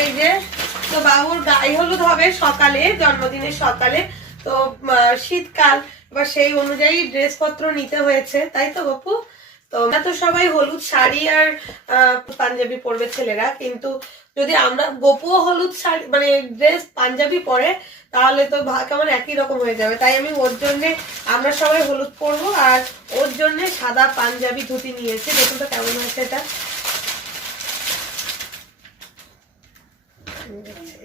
এই যে তো বাবুর গায়ে হলুদ হবে সকালে, জন্মদিনের সকালে। তো শীতকাল, এবার সেই অনুযায়ী ড্রেসপত্র নিতে হয়েছে, তাই তো গপু? তো আমরা তো সবাই হলুদ শাড়ি আর পাঞ্জাবি পরবে ছেলেরা, কিন্তু যদি আমরা গপুও হলুদ শাড়ি মানে ড্রেস পাঞ্জাবি পরে তাহলে তো কেমন একই রকম হয়ে যাবে। তাই আমি ওর জন্য, আমরা সবাই হলুদ পরবো আর ওর জন্য সাদা পাঞ্জাবি ধুতি নিয়েছি। দেখুন তো কেমন হয়েছে এটা।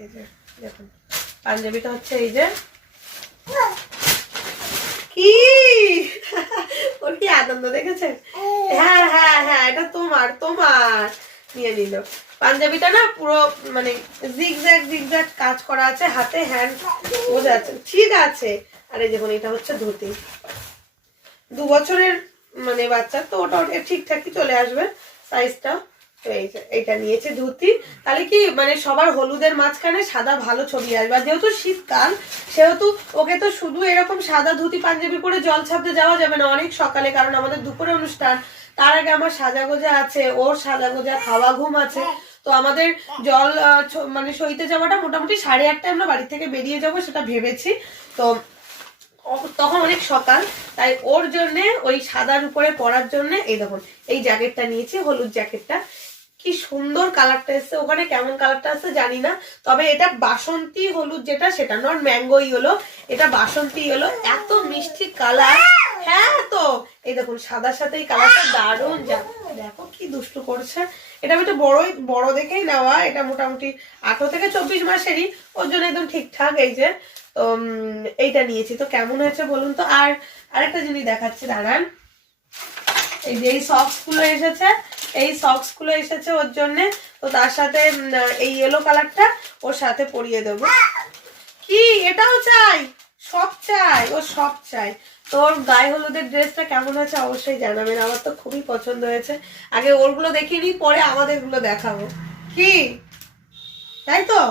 এই যে দেখুন পাঞ্জাবিটা হচ্ছে এই যে, কি ওর কি আনন্দ দেখেছেন? হ্যাঁ হ্যাঁ হ্যাঁ, এটা তোমার তোমার নিয়ে নিল। পাঞ্জাবিটা না পুরো মানে জিগজ্যাগ জিগজ্যাগ কাজ করা আছে, হাতে হ্যান্ড বোঝা যাচ্ছে, ঠিক আছে। আর এই দেখুন এটা হচ্ছে ধুতি, 2 বছরের মানে বাচ্চা তো ওটা ঠিকঠাকই চলে আসবে সাইজটা। তো এইটা নিয়েছে ধুতি, তাহলে কি মানে সবার হলুদের মাঝখানে সাদা ভালো ছবি আসবে। যেহেতু শীতকাল সেহেতু ওকে তো শুধু এরকম সাদা ধুতি পাঞ্জাবি পরে জল ছাপতে যাওয়া যাবে না অনেক সকালে, কারণ আমাদের দুপুরে অনুষ্ঠান। তার আগে আমার সাজাগোজা আছে, ওর সাজাগোজা, খাওয়া ঘুম আছে। তো আমাদের জল মানে সইতে যাওয়াটা মোটামুটি 8:30 আমরা বাড়ি থেকে বেরিয়ে যাবো সেটা ভেবেছি। তো তখন অনেক সকাল, তাই ওর জন্য ওই সাদার উপরে পরার জন্য এই দেখুন এই জ্যাকেটটা নিয়েছি, হলুদ জ্যাকেটটা। কি সুন্দর কালারটা এসছে, ওখানে কেমন কালারটা আছে জানি না, তবে এটা বাসন্তী হলুদ, যেটা সেটা নট ম্যাঙ্গো ইয়েলো, এটা বাসন্তী ইয়েলো, এত মিষ্টি কালার। হ্যাঁ তো এই দেখুন সাদার সাথে এই কালারটা দারুণ। দেখো কি দুষ্টু করছে। এটা আমি তো বড় দেখেই নেওয়া, এটা মোটামুটি 18 থেকে 24 মাসেরই, ওর জন্য একদম ঠিকঠাক। এই যে তো এইটা নিয়েছি, তো কেমন হয়েছে বলুন তো। আর আরেকটা জিনিস দেখাচ্ছি দাঁড়ান, এই যে এই সক্স গুলো এসেছে, এই সক্স গুলো এসেছে ওর জন্য। তো তার সাথে এই ইয়েলো কালারটা ওর সাথে পরিয়ে দেবো। কি এটাও চাই, সব চাই, ও সব চাই। তোর গায়ে হলুদের ড্রেসটা কেমন হয়েছে অবশ্যই জানাবেন, আমার তো খুবই পছন্দ হয়েছে। আগে ওরগুলো দেখিয়ে নিই, পরে আমাদের গুলো দেখাবো, কি তাই তো?